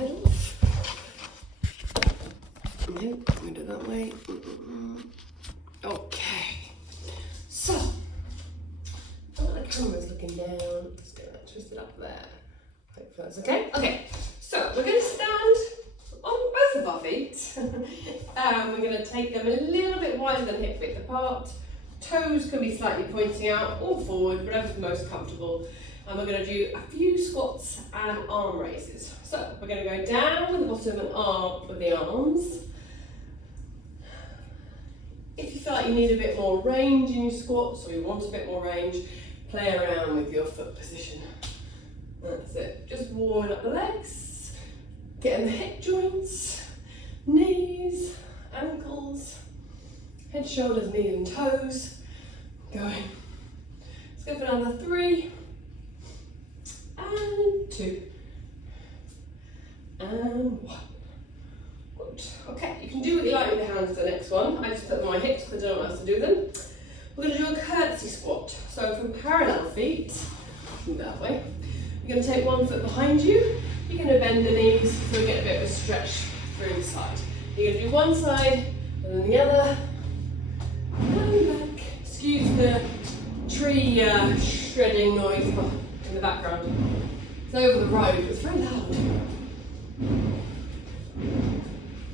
head off. No, I'm going to do it that way. Okay. So, the camera's looking down. Let's get that twisted up there. Hope that's okay. Okay, so we're going to stand on both of our feet. We're going to take them a little bit wider than hip width apart. Toes can be slightly pointing out or forward, whatever's most comfortable. And we're going to do a few squats and arm raises. So we're going to go down with the bottom and arm of the arms. If you feel like you need a bit more range in your squats, or you want a bit more range, play around with your foot position. That's it. Just warming up the legs, getting the hip joints, knees, ankles, head, shoulders, knees and toes going. Let's go for another 3 and 2 and 1. Good. Okay, you can do what you like with your hands the next one. I just put them on my hips because I don't know what else to do them. We're going to do a curtsy squat. So from parallel feet, that way, you're going to take one foot behind you. You're going to bend the knees so we get a bit of a stretch through the side. You're going to do one side and then the other. And back. Excuse the tree shredding noise in the background. It's over the road, it's very loud.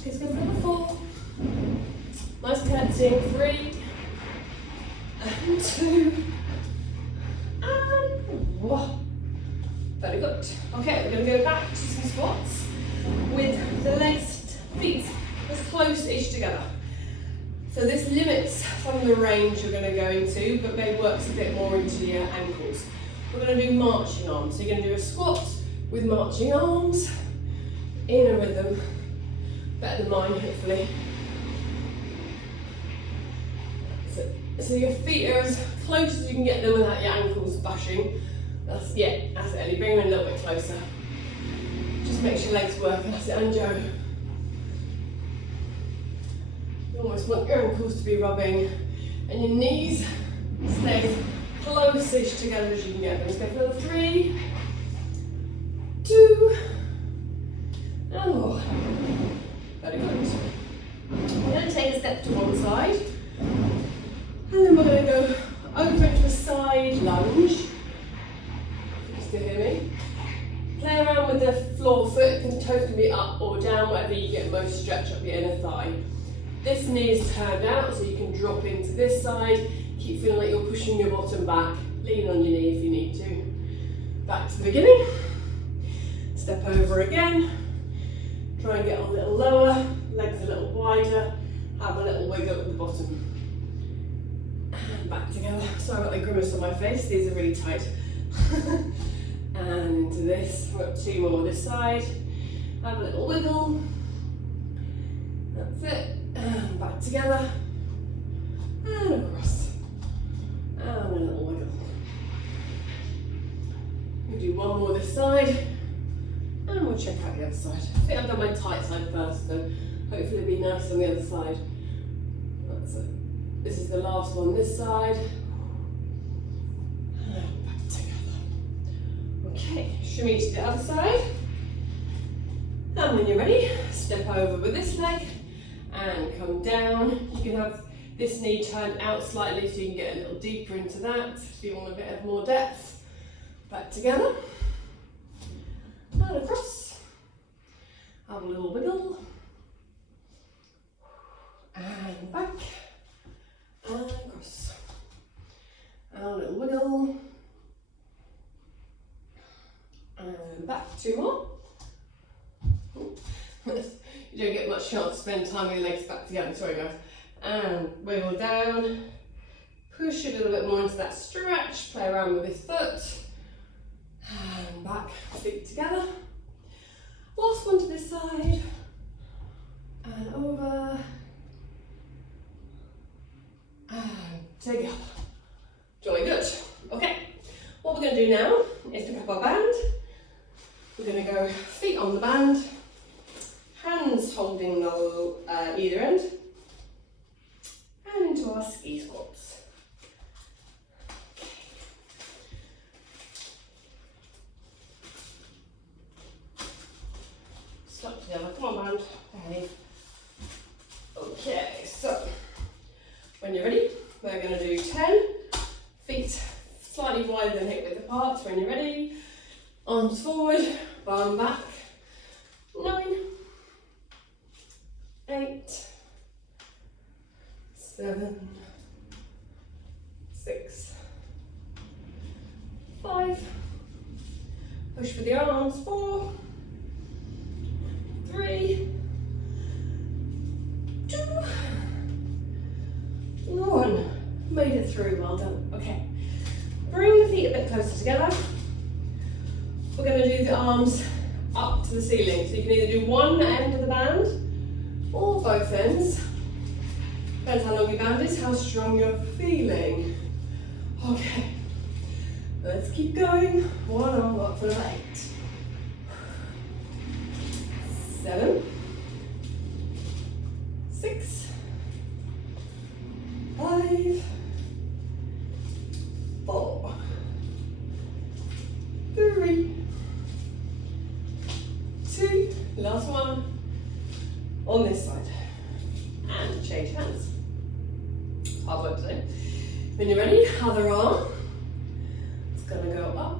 Let's go for another 4. Nice curtsying. 3 and 2 and 1. Very good. Okay, we're going to go back to some squats with the legs, feet as close-ish together. So this limits some of the range you're going to go into, but maybe works a bit more into your ankles. We're going to do marching arms. So you're going to do a squat with marching arms in a rhythm. Better than mine, hopefully. So your feet are as close as you can get them without your ankles bashing. That's it. You bring them a little bit closer. Just makes your legs work. That's it, and Joe. You almost want your ankles to be rubbing, and your knees stay as close-ish together as you can get them. Let's go for another 3, 2, and 1. Very good. We're going to take a step to one side, and then we're going to go over into a side lunge. You can still hear me. Play around with the floor foot, because the toes can be up or down, whatever you get most stretch up your inner thigh. This knee is turned out, so you can drop into this side. Keep feeling like you're pushing your bottom back. Lean on your knee if you need to. Back to the beginning. Step over again. Try and get a little lower, legs a little wider, have a little wiggle at the bottom. And back together. Sorry about the grimace on my face, these are really tight. And into this, we've got 2 more this side. Have a little wiggle. That's it. And back together. And across. And a little wiggle. We'll do 1 more this side. And we'll check out the other side. I think I've done my tight side first, so hopefully it'll be nice on the other side. That's it. This is the last one this side. And back together. Okay, shimmy to the other side. And when you're ready, step over with this leg and come down. You can have this knee turned out slightly so you can get a little deeper into that if you want a bit of more depth. Back together. And across. Have a little wiggle. And back. And across. And a little wiggle. And back. 2 more. You don't get much chance to spend time with your legs back together, sorry guys. And wiggle down. Push a little bit more into that stretch. Play around with this foot. And back, feet together. Last one to this side. And over. And together. Jolly good. Okay, what we're going to do now is pick up our band. We're going to go feet on the band, hands holding the either end, and into our ski squats. Tuck together. Come on, band. Okay. Okay, so when you're ready, we're going to do 10. Feet slightly wider than hip width apart. When you're ready, arms forward, bum back. 9, 8, 7, 6, 5. Push for the arms. 4, 3, 2, 1. Made it through, well done. Okay, bring the feet a bit closer together. We're going to do the arms up to the ceiling. So you can either do one end of the band or both ends. Depends how long your band is, how strong you're feeling. Okay, let's keep going. One arm up for 8. 7, 6, 5, 4, 3, 2, last one, on this side, and change hands. Hard work today. When you're ready, other arm, it's going to go up,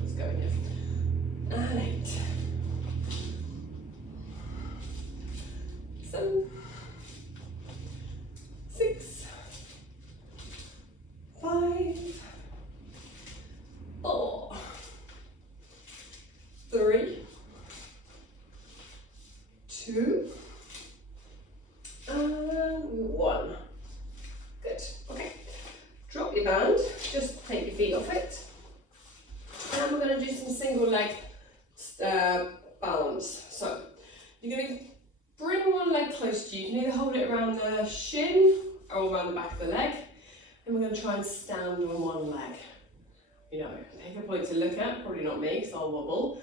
let's go in here, and 8, 7, 6, 5, 4, 3, 2, and 1. Good. Okay. Drop your band. Just take your feet off it. And we're going to do some single leg balance. So you're going to bring one leg close to you. You can either hold it around the shin or around the back of the leg. And we're going to try and stand on one leg. You know, take a point to look at. Probably not me because I'll wobble.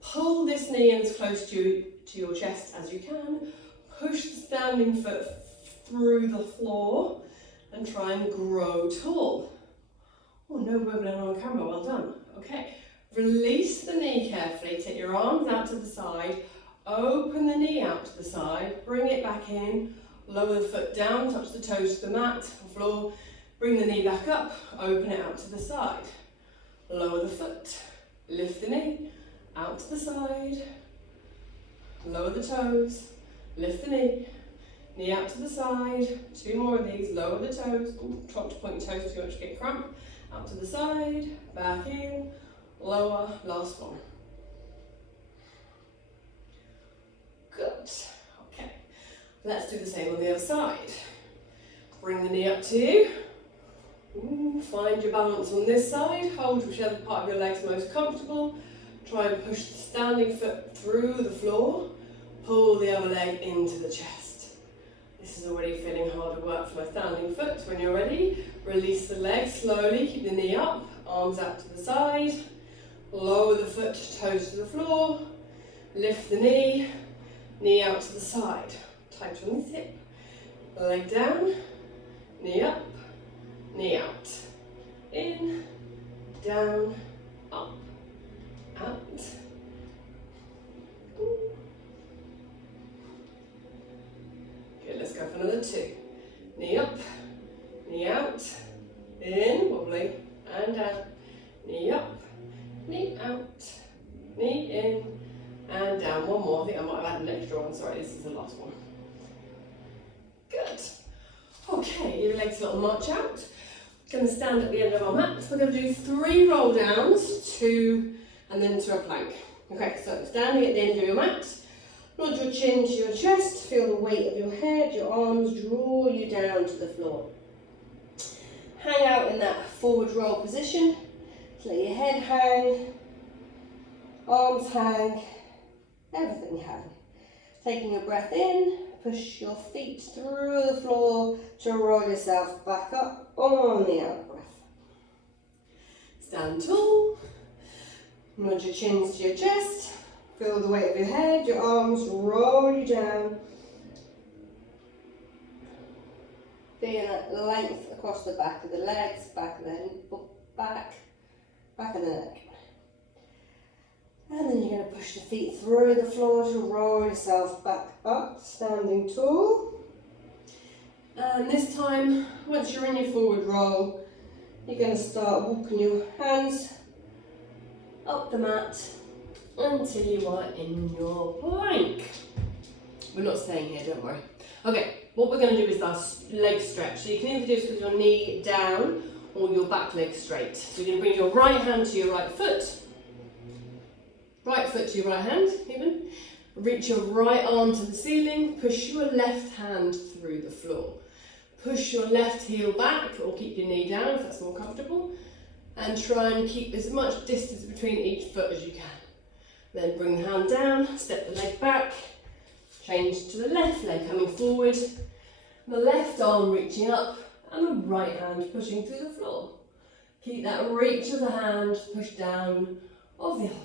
Pull this knee in as close to your chest as you can. Push the standing foot through the floor and try and grow tall. Oh, no wibbling on camera, well done. Okay, release the knee carefully, take your arms out to the side, open the knee out to the side, bring it back in, lower the foot down, touch the toes to the mat or floor, bring the knee back up, open it out to the side, lower the foot, lift the knee, out to the side, lower the toes, lift the knee, knee out to the side, 2 more of these, lower the toes, ooh, try not to point your toes too much, get cramp, out to the side, back in, lower, last one. Good, okay, let's do the same on the other side. Bring the knee up to you, ooh, find your balance on this side, hold whichever part of your leg's most comfortable, try and push the standing foot through the floor, pull the other leg into the chest. This is already feeling harder work for my standing foot. When you're ready, release the leg slowly, keep the knee up, arms out to the side, lower the foot, toes to the floor, lift the knee, knee out to the side, tight on this hip, leg down, knee up, knee out, in, down, up, out. Good, let's go for another 2. Knee up, knee out, in, wobbly, and down. Knee up, knee out, knee in, and down. One more, I think I might have had an extra one, sorry, this is the last one. Good. Okay, your legs a little march out. Going to stand at the end of our mat. We're going to do 3 roll downs, 2, and then to a plank. Okay, so standing at the end of your mat, nod your chin to your chest, feel the weight of your head, your arms draw you down to the floor. Hang out in that forward roll position, so let your head hang, arms hang, everything hang. Taking a breath in, push your feet through the floor to roll yourself back up on the out breath. Stand tall, nod your chins to your chest, feel the weight of your head, your arms roll you down. Feeling that length across the back of the legs, back of the neck. And then you're going to push the feet through the floor to roll yourself back up, standing tall. And this time, once you're in your forward roll, you're going to start walking your hands up the mat until you are in your plank. We're not staying here, don't worry. Okay, what we're going to do is our leg stretch. So you can either do this with your knee down or your back leg straight. So you're going to bring your right hand to your right foot to your right hand even. Reach your right arm to the ceiling, push your left hand through the floor. Push your left heel back or keep your knee down if that's more comfortable. And try and keep as much distance between each foot as you can. Then bring the hand down, step the leg back, change to the left leg coming forward, the left arm reaching up and the right hand pushing through the floor. Keep that reach of the hand, push down of the other one.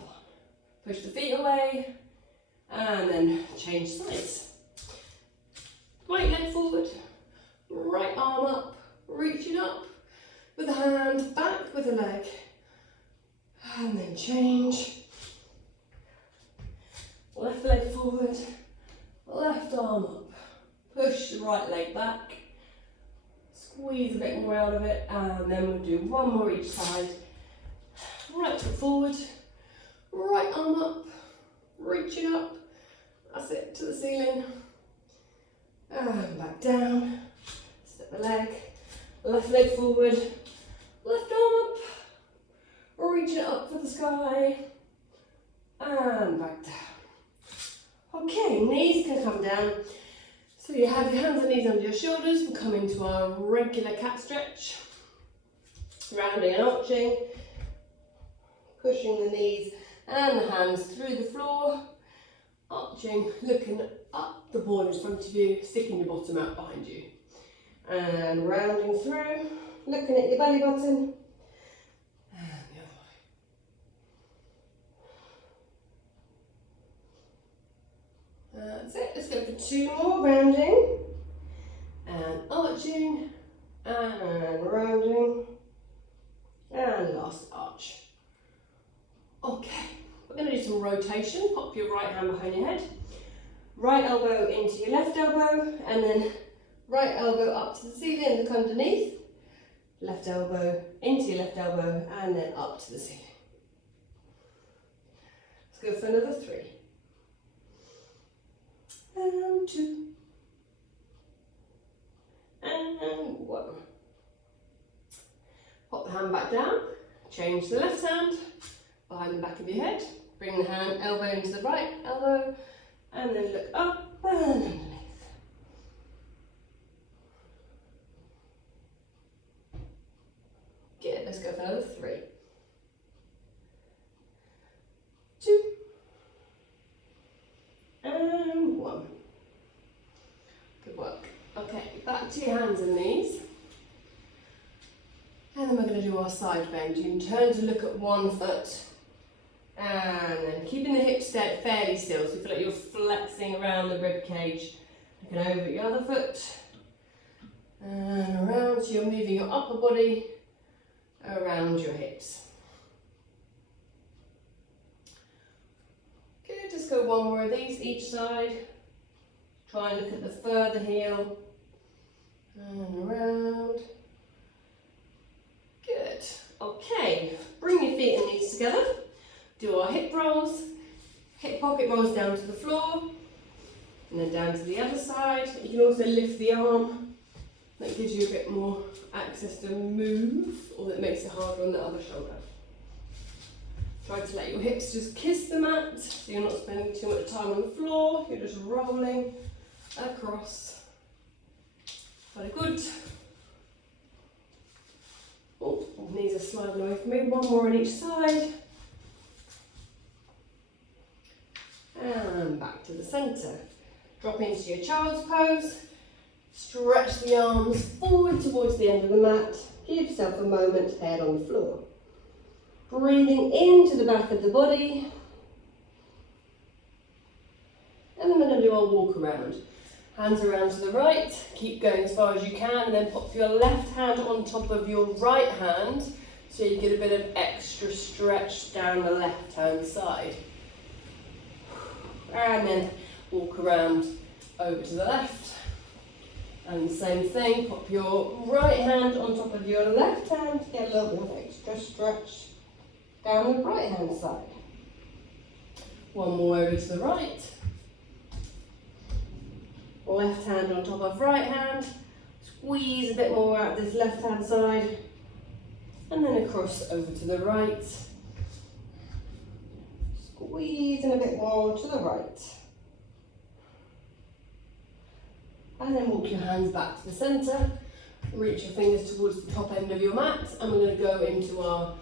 Push the feet away and then change sides. Right leg forward, right arm up, reaching up with the hand, back with the leg and then change. Left leg forward, left arm up, push the right leg back, squeeze a bit more out of it, and then we'll do one more each side. Right foot forward, right arm up, reaching up, that's it, to the ceiling, and back down, step the leg, left leg forward, left arm up, reaching up for the sky, and back down. Okay, knees can come down. So you have your hands and knees under your shoulders. We'll come into our regular cat stretch. Rounding and arching. Pushing the knees and the hands through the floor. Arching, looking up the board in front of you, sticking your bottom out behind you. And rounding through, looking at your belly button. That's it, let's go for two more, rounding and arching and rounding and last arch. Okay, we're going to do some rotation. Pop your right hand behind your head, right elbow into your left elbow and then right elbow up to the ceiling and look underneath, left elbow into your left elbow and then up to the ceiling. Let's go for another three. And two, and one. Pop the hand back down, change the left hand behind the back of your head, bring the hand elbow into the right elbow, and then look up and underneath. Good, let's go for another three. Two. And one. Good work. Okay, back to your hands and knees. And then we're going to do our side bend. You can turn to look at one foot. And then keeping the hips fairly still, so you feel like you're flexing around the rib cage. Looking over at your other foot. And around, so you're moving your upper body around your hips. Just go one more of these each side. Try and look at the further heel. And around. Good. Okay, bring your feet and knees together. Do our hip rolls. Hip pocket rolls down to the floor. And then down to the other side. You can also lift the arm. That gives you a bit more access to move, or that makes it harder on the other shoulder. Try to let your hips just kiss the mat, so you're not spending too much time on the floor, you're just rolling across. Very good. Oh, knees are sliding away from me. One more on each side. And back to the centre. Drop into your child's pose. Stretch the arms forward towards the end of the mat. Give yourself a moment, head on the floor. Breathing into the back of the body. And then we're going to do our walk around. Hands around to the right, keep going as far as you can, and then pop your left hand on top of your right hand so you get a bit of extra stretch down the left hand side. And then walk around over to the left. And the same thing, pop your right hand on top of your left hand to get a little bit of extra stretch down the right hand side. One more over to the right. Left hand on top of right hand. Squeeze a bit more out this left hand side. And then across over to the right. Squeeze in a bit more to the right. And then walk your hands back to the centre. Reach your fingers towards the top end of your mat. And we're going to go into our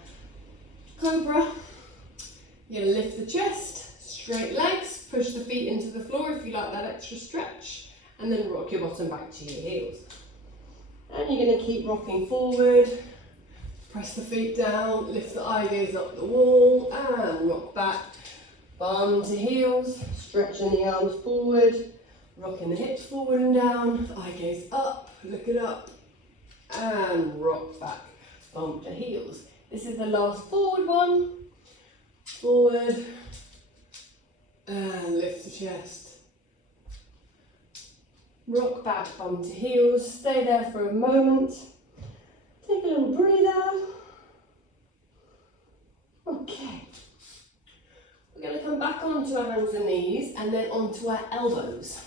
cobra. You're going to lift the chest, straight legs, push the feet into the floor if you like that extra stretch. And then rock your bottom back to your heels. And you're going to keep rocking forward. Press the feet down, lift the eye gaze up the wall, and rock back. Bum to heels, stretching the arms forward. Rocking the hips forward and down, eye gaze up, look it up, and rock back, bump to heels. This is the last forward one. Forward, and lift the chest. Rock back, bump to heels, stay there for a moment. Take a little breather. Okay. We're going to come back onto our hands and knees and then onto our elbows.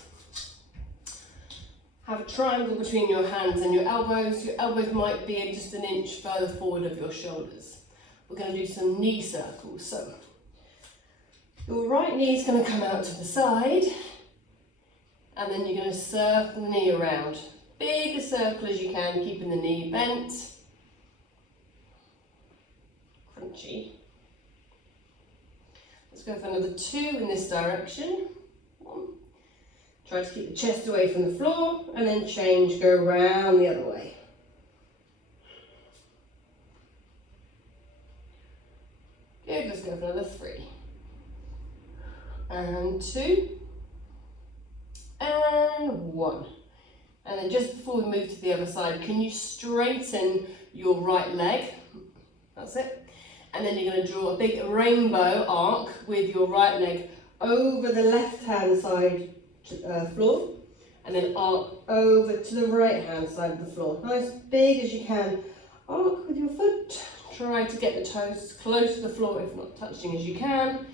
Have a triangle between your hands and your elbows. Your elbows might be just an inch further forward of your shoulders. We're going to do some knee circles. So, your right knee is going to come out to the side, and then you're going to circle the knee around. Big a circle as you can, keeping the knee bent. Crunchy. Let's go for another 2 in this direction. 1. Try to keep the chest away from the floor, and then change, go around the other way. Good, let's go for another 3. And 2. And 1. And then just before we move to the other side, can you straighten your right leg? That's it. And then you're going to draw a big rainbow arc with your right leg over the left hand side floor, and then arc over to the right hand side of the floor. Nice big as you can. Arc with your foot. Try to get the toes as close to the floor, if not touching, as you can.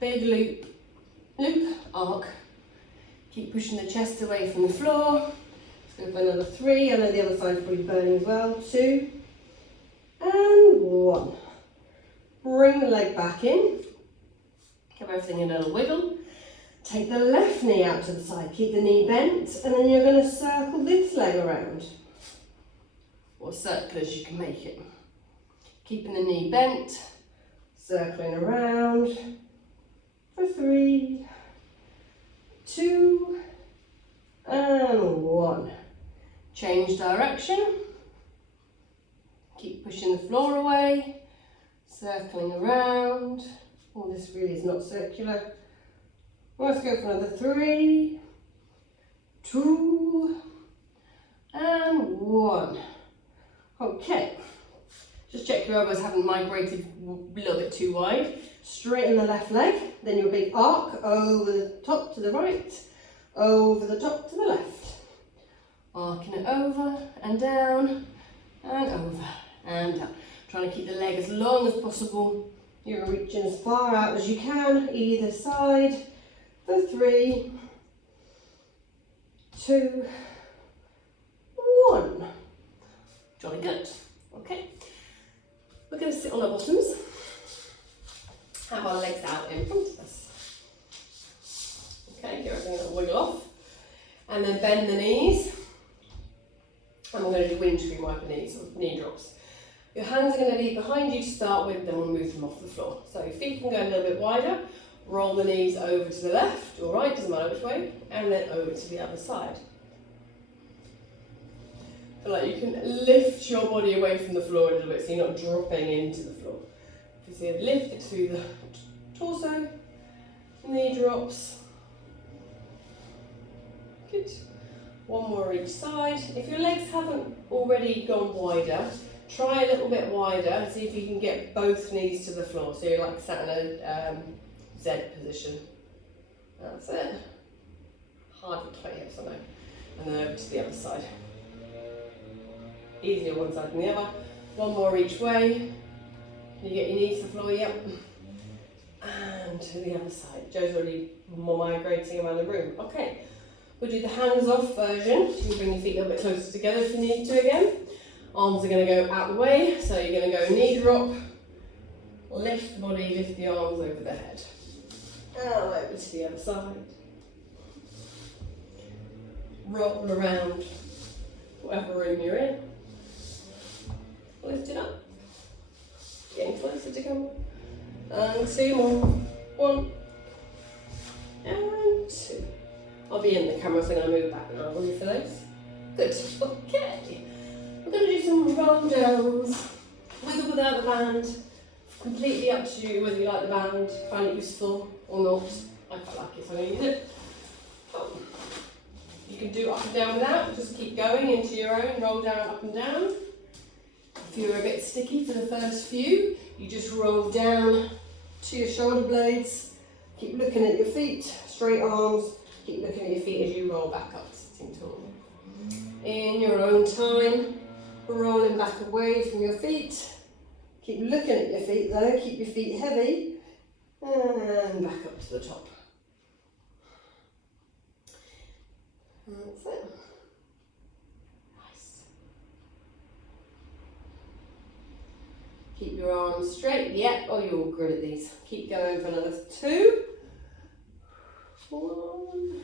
Big loop, loop, arc. Keep pushing the chest away from the floor. Let's go for another 3. I know the other side's probably burning as well. 2 and 1. Bring the leg back in. Give everything a little wiggle. Take the left knee out to the side, keep the knee bent, and then you're going to circle this leg around. Or circle as you can make it. Keeping the knee bent, circling around for 3, 2, and 1. Change direction. Keep pushing the floor away, circling around. Oh, this really is not circular. Let's go for another 3, 2, and 1. Okay, just check your elbows haven't migrated a little bit too wide. Straighten the left leg, then your big arc over the top to the right, over the top to the left. Arcing it over and down, and over and down. Trying to keep the leg as long as possible. You're reaching as far out as you can, either side. For 3, 2, 1. Jolly good. Okay. We're going to sit on our bottoms. Have our legs out in front of us. Okay, get everything a little wiggle off. And then bend the knees. And we're going to do windscreen wiper knees, or knee drops. Your hands are going to be behind you to start with, then we'll move them off the floor. So your feet can go a little bit wider. Roll the knees over to the left or right, doesn't matter which way, and then over to the other side. Feel like you can lift your body away from the floor a little bit so you're not dropping into the floor. You can see lift it through the torso, knee drops. Good. One more each side. If your legs haven't already gone wider, try a little bit wider and see if you can get both knees to the floor. So you're like sat in a Z position. That's it. Hard with 20 hips, I know. And then over to the other side. Easier one side than the other. One more each way. Can you get your knees to the floor? Yep. And to the other side. Joe's already migrating around the room. Okay, we'll do the hands off version. You can bring your feet a little bit closer together if you need to again. Arms are going to go out the way, so you're going to go knee drop, lift the body, lift the arms over the head. And over to the other side. Roll around whatever room you're in. Lift it up. Getting closer to camera. And 2 more. 1 and 2. I'll be in the camera, so I'm going to move back now. Ready for those? Good. Okay. We're going to do some roll downs with or without the band. Completely up to you whether you like the band, find it useful or not. I quite like it, so I'm going to use it. You can do up and down without, just keep going into your own roll down, up and down. If you're a bit sticky for the first few, you just roll down to your shoulder blades. Keep looking at your feet, straight arms. Keep looking at your feet as you roll back up, sitting tall. In your own time, rolling back away from your feet. Keep looking at your feet though, keep your feet heavy. And back up to the top. That's it. Nice. Keep your arms straight. Yep, oh, you're all good at these. Keep going for another 2. 1.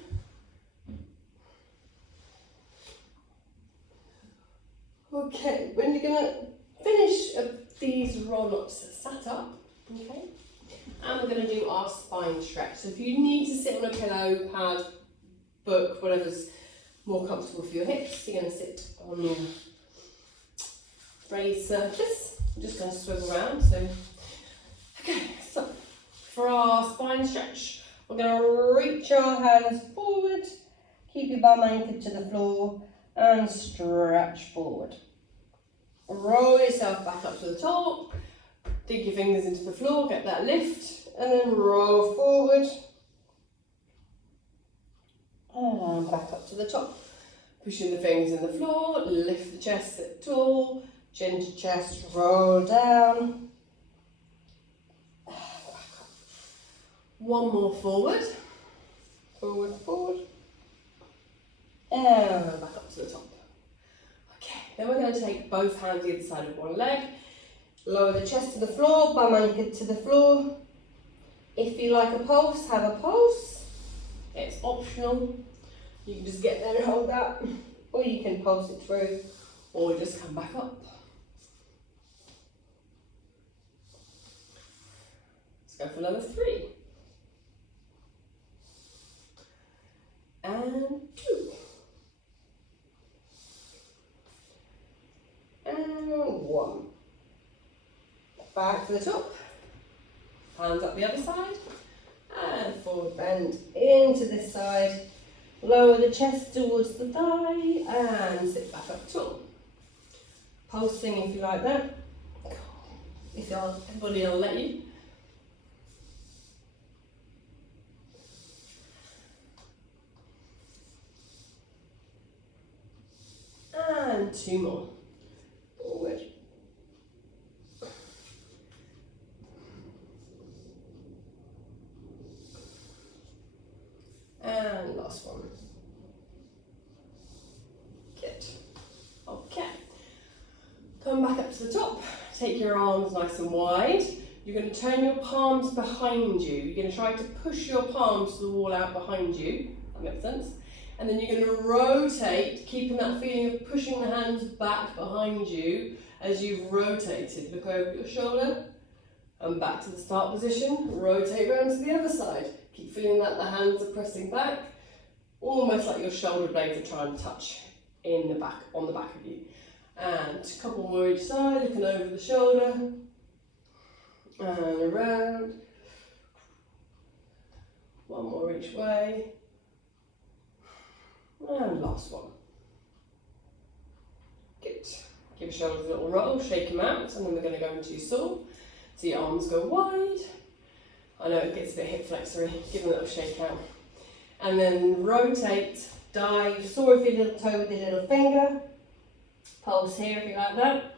Okay, when you're going to finish these roll-ups, sat up, okay? And we're going to do our spine stretch. So if you need to sit on a pillow, pad, book, whatever's more comfortable for your hips, you're going to sit on your raised surface. I'm just going to swivel around. So, okay, so for our spine stretch, we're going to reach our hands forward, keep your bum anchored to the floor, and stretch forward. Roll yourself back up to the top, dig your fingers into the floor, get that lift, and then roll forward. And back up to the top. Pushing the fingers in the floor, lift the chest, sit tall, chin to chest, roll down. Back up. One more forward. Forward, forward. And back up to the top. Okay, then we're going to take both hands either side of one leg. Lower the chest to the floor, bum anchored to the floor. If you like a pulse, have a pulse. It's optional. You can just get there and hold that, or you can pulse it through, or just come back up. Let's go for another 3. And 2. And 1. Back to the top. Hands up the other side. And forward bend into this side. Lower the chest towards the thigh and sit back up tall. Pulsing if you like that. If everybody will let you. And 2 more. Forward. And last one. Good. Okay. Come back up to the top. Take your arms nice and wide. You're going to turn your palms behind you. You're going to try to push your palms to the wall out behind you. That makes sense. And then you're going to rotate, keeping that feeling of pushing the hands back behind you as you've rotated. Look over your shoulder and back to the start position. Rotate round to the other side. Keep feeling that the hands are pressing back, almost like your shoulder blades are trying to touch in the back, on the back of you. And a couple more each side, looking over the shoulder. And around. One more each way. And last one. Good. Give your shoulders a little roll, shake them out, and then we're going to go into saw. So your arms go wide. I know it gets a bit hip flexory, give them a little shake out. And then rotate, dive, soar with your little toe with your little finger. Pulse here if you like that.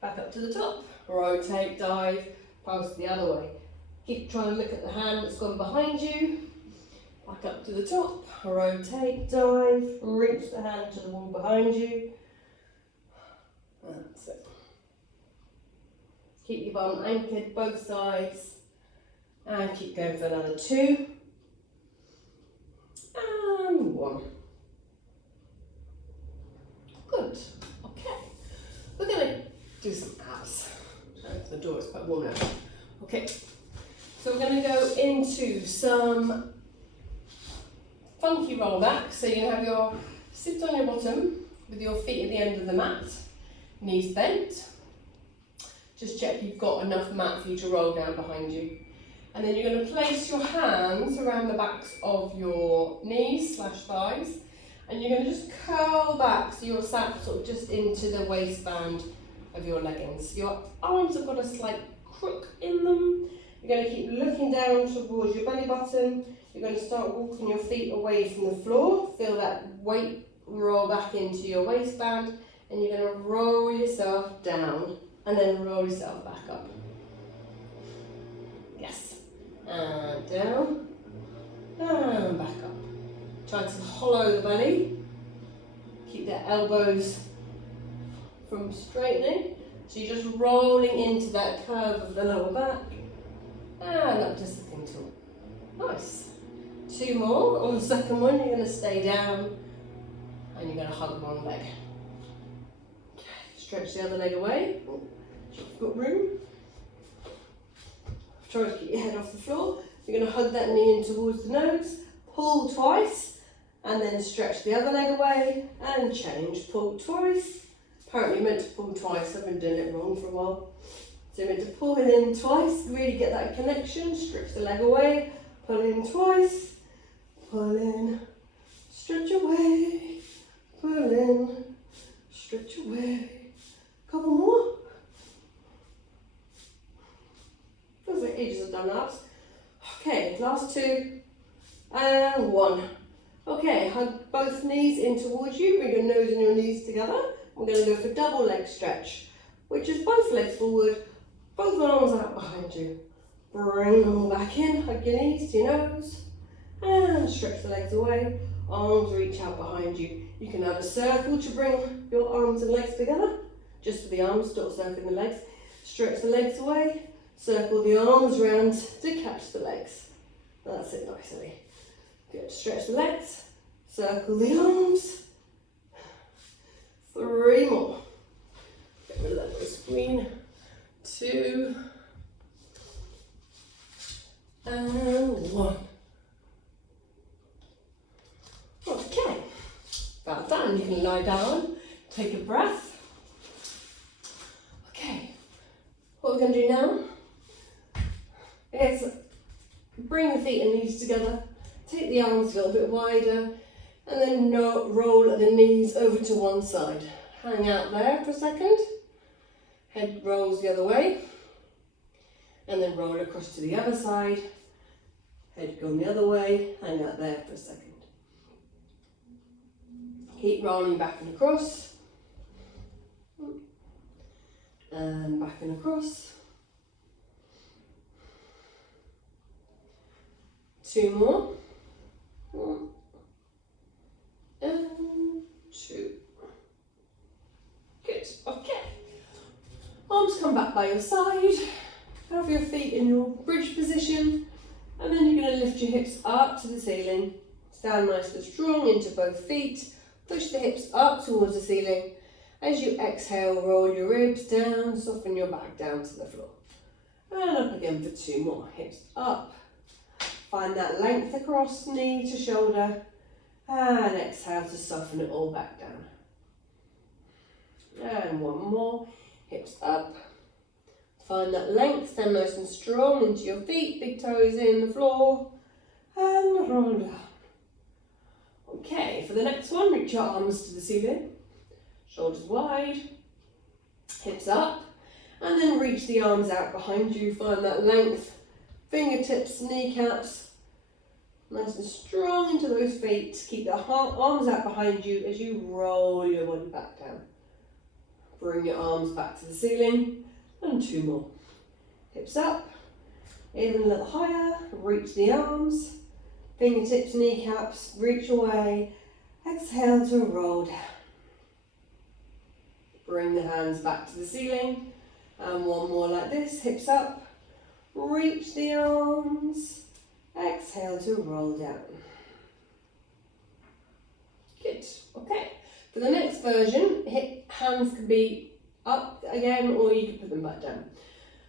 Back up to the top. Rotate, dive, pulse the other way. Keep trying to look at the hand that's gone behind you. Back up to the top. Rotate, dive, reach the hand to the wall behind you. That's it. Keep your bum anchored both sides. And keep going for another 2. And 1. Good. Okay. We're going to do some abs. The door is quite warm now. Okay. So we're going to go into some funky rollback. So you're going to have your sit on your bottom with your feet at the end of the mat, knees bent. Just check you've got enough mat for you to roll down behind you. And then you're going to place your hands around the backs of your knees / thighs, and you're going to just curl back so you're sat sort of just into the waistband of your leggings. Your arms have got a slight crook in them. You're going to keep looking down towards your belly button. You're going to start walking your feet away from the floor. Feel that weight roll back into your waistband, and you're going to roll yourself down and then roll yourself back up. Yes. And down, and back up. Try to hollow the belly. Keep the elbows from straightening. So you're just rolling into that curve of the lower back. And up to sitting tall. Nice. 2 more. On the second one, you're going to stay down and you're going to hug one leg. Okay. Stretch the other leg away. You've got room. Try to keep your head off the floor. You're going to hug that knee in towards the nose, pull twice, and then stretch the other leg away and change. Pull twice. Apparently you're meant to pull twice. I've been doing it wrong for a while. So you're meant to pull it in twice, really get that connection, stretch the leg away, pull in twice, pull in, stretch away, pull in, stretch away. Couple more. Feels like ages have done that. Okay, last 2 and 1. Okay, hug both knees in towards you, bring your nose and your knees together. We're going to go for double leg stretch, which is both legs forward, both arms out behind you. Bring them all back in, hug your knees to your nose, and stretch the legs away. Arms reach out behind you. You can have a circle to bring your arms and legs together, just for the arms, not circling the legs. Stretch the legs away. Circle the arms round to catch the legs. That's it nicely. Good. Stretch the legs. Circle the arms. 3 more. Get rid of that little screen. 2 and 1. Okay. About done. You can lie down. Take a breath. Okay. What we're going to do now is bring the feet and knees together, take the arms a little bit wider, and then roll the knees over to one side. Hang out there for a second, head rolls the other way, and then roll across to the other side, head gone the other way, hang out there for a second. Keep rolling back and across, and back and across. 2 more. 1 and 2. Good. Okay. Arms come back by your side. Have your feet in your bridge position, and then you're going to lift your hips up to the ceiling. Stand nice and strong into both feet. Push the hips up towards the ceiling. As you exhale, roll your ribs down, soften your back down to the floor. And up again for 2 more. Hips up. Find that length across knee to shoulder. And exhale to soften it all back down. And 1 more. Hips up. Find that length, stand nice and strong into your feet, big toes in the floor. And roll down. Okay, for the next one, reach your arms to the ceiling. Shoulders wide, hips up, and then reach the arms out behind you. Find that length, fingertips, kneecaps, Nice and strong into those feet. Keep the arms out behind you as you roll your body back down. Bring your arms back to the ceiling. And 2 more. Hips up. Even a little higher. Reach the arms. Fingertips, kneecaps. Reach away. Exhale to roll down. Bring the hands back to the ceiling. And 1 more like this. Hips up. Reach the arms. Exhale to roll down. Good. Okay. For the next version, hands can be up again, or you can put them back down.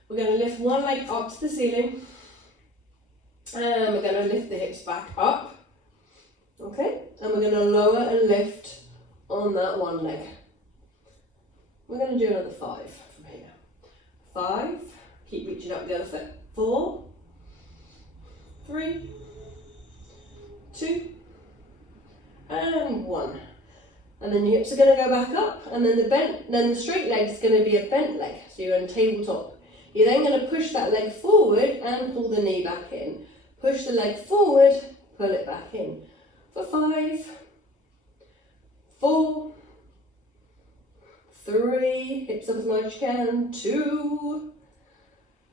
We're going to lift one leg up to the ceiling. And we're going to lift the hips back up. Okay. And we're going to lower and lift on that one leg. We're going to do another 5 from here. 5. Keep reaching up the other foot. 4. 3, 2, and 1. And then your hips are going to go back up, and then the straight leg is going to be a bent leg. So you're on tabletop. You're then going to push that leg forward and pull the knee back in. Push the leg forward, pull it back in. For 5, 4, 3, hips up as much as you can, 2,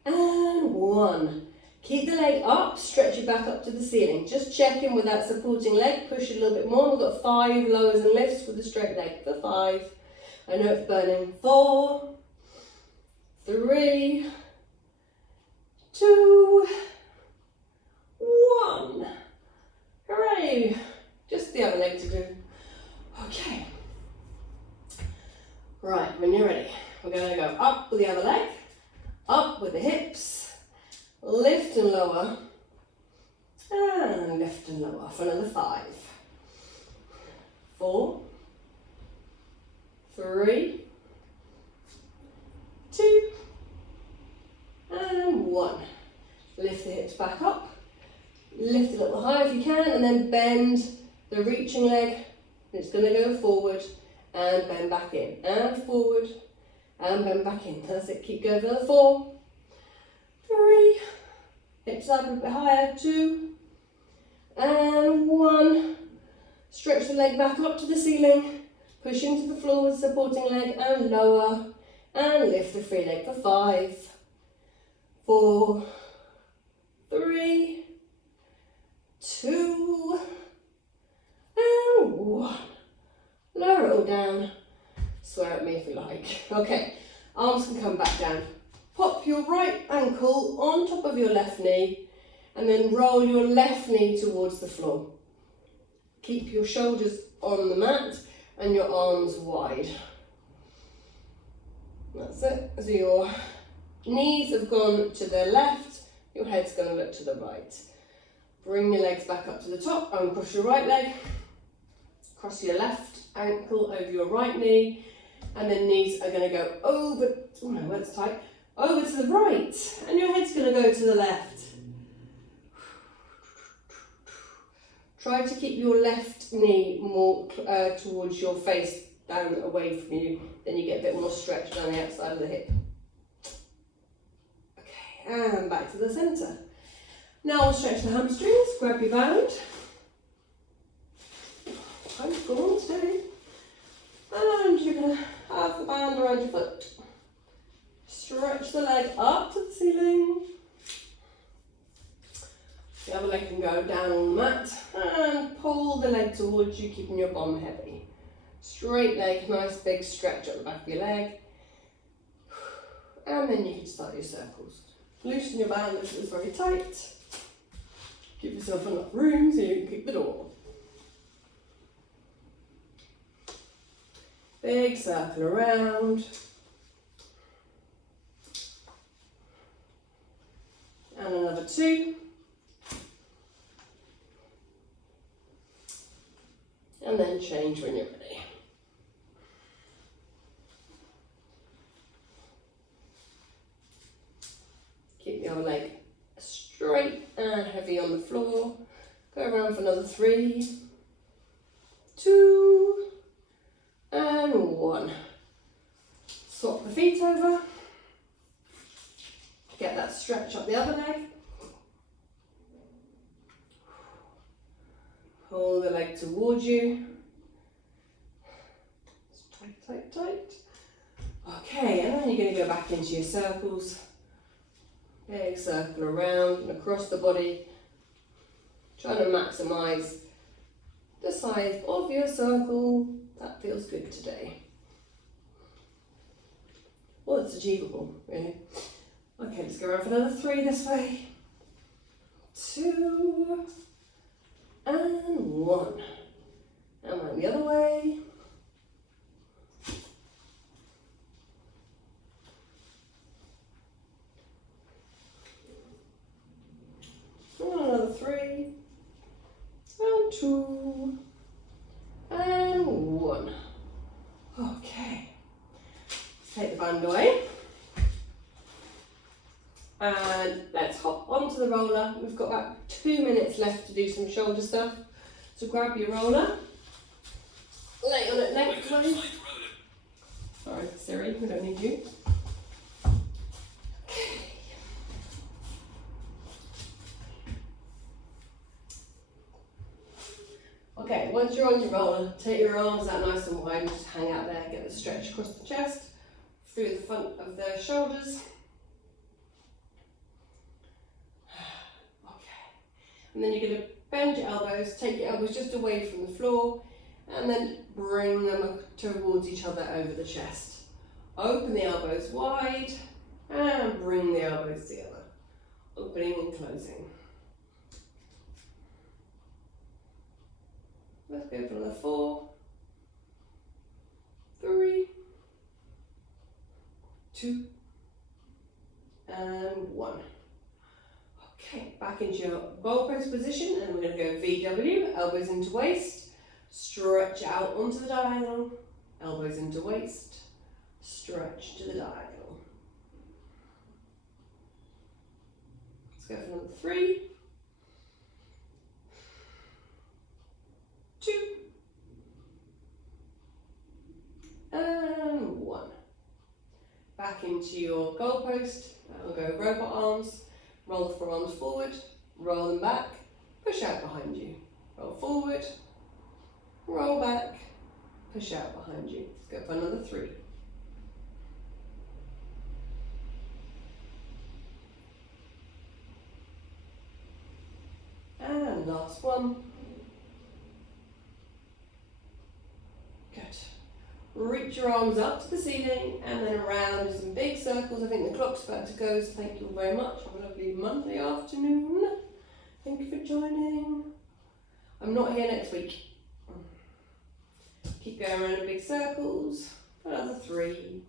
and 1. Keep the leg up, stretch it back up to the ceiling. Just check in with that supporting leg, push it a little bit more. We've got 5 lowers and lifts with the straight leg. For 5, I know it's burning. 4, 3, 2, 1. Hooray! Just the other leg to do. Okay. Right, when you're ready, we're going to go up with the other leg, up with the hips. Lift and lower, and lift and lower for another 5, 4, 3, 2, and 1. Lift the hips back up, lift a little higher if you can, and then bend the reaching leg. It's going to go forward and bend back in, and forward and bend back in. That's it, keep going for the 4, 3, hips up a bit higher, 2, and 1. Stretch the leg back up to the ceiling, push into the floor with the supporting leg and lower, and lift the free leg for 5, 4, 3, 2, and 1. Lower it all down. Swear at me if you like. Okay, arms can come back down. Pop your right ankle on top of your left knee and then roll your left knee towards the floor. Keep your shoulders on the mat and your arms wide. That's it. So your knees have gone to the left, your head's going to look to the right. Bring your legs back up to the top, uncross your right leg, cross your left ankle over your right knee, and then knees are going to go over, oh no, that's tight, over to the right, and your head's going to go to the left. Try to keep your left knee more towards your face, down away from you, then you get a bit more stretch down the outside of the hip. Okay, and back to the centre. Now we'll stretch the hamstrings, grab your band. Go on, steady. And you're going to have the band around your foot. Stretch the leg up to the ceiling. The other leg can go down on the mat and pull the leg towards you, keeping your bum heavy. Straight leg, nice big stretch at the back of your leg. And then you can start your circles. Loosen your band if it's very tight. Give yourself enough room so you can keep the door. Big circle around. And another 2. And then change when you're ready. Keep the other leg straight and heavy on the floor. Go around for another 3, 2, and 1. Swap the feet over. Get that stretch up the other leg. Pull the leg towards you. Tight, tight, tight. Okay, and then you're going to go back into your circles. Big circle around and across the body. Trying to maximise the size of your circle. That feels good today. Well, it's achievable, really. Okay, let's go around for another 3 this way. 2 and 1. And one the other way. And another 3 and 2 and 1. Okay. Let's take the band away. And let's hop onto the roller. We've got about 2 minutes left to do some shoulder stuff. So grab your roller, lay on it lengthwise. Sorry, Siri, we don't need you. Okay, once you're on your roller, take your arms out nice and wide and just hang out there. Get the stretch across the chest, through the front of the shoulders. And then you're going to bend your elbows, take your elbows just away from the floor, and then bring them towards each other over the chest. Open the elbows wide, and bring the elbows together. Opening and closing. Let's go for another 4, 3, 2, and 1. Okay, back into your goalpost position, and we're going to go VW, elbows into waist, stretch out onto the diagonal, elbows into waist, stretch to the diagonal. Let's go for another 3, 2, and 1. Back into your goalpost, and we'll go robot arms. Roll the forearms forward, roll them back, push out behind you. Roll forward, roll back, push out behind you. Let's go for another 3. And last one. Good. Reach your arms up to the ceiling and then around in some big circles. I think the clock's about to go, so thank you very much. Have a lovely Monday afternoon. Thank you for joining. I'm not here next week. Keep going around in big circles. Another 3.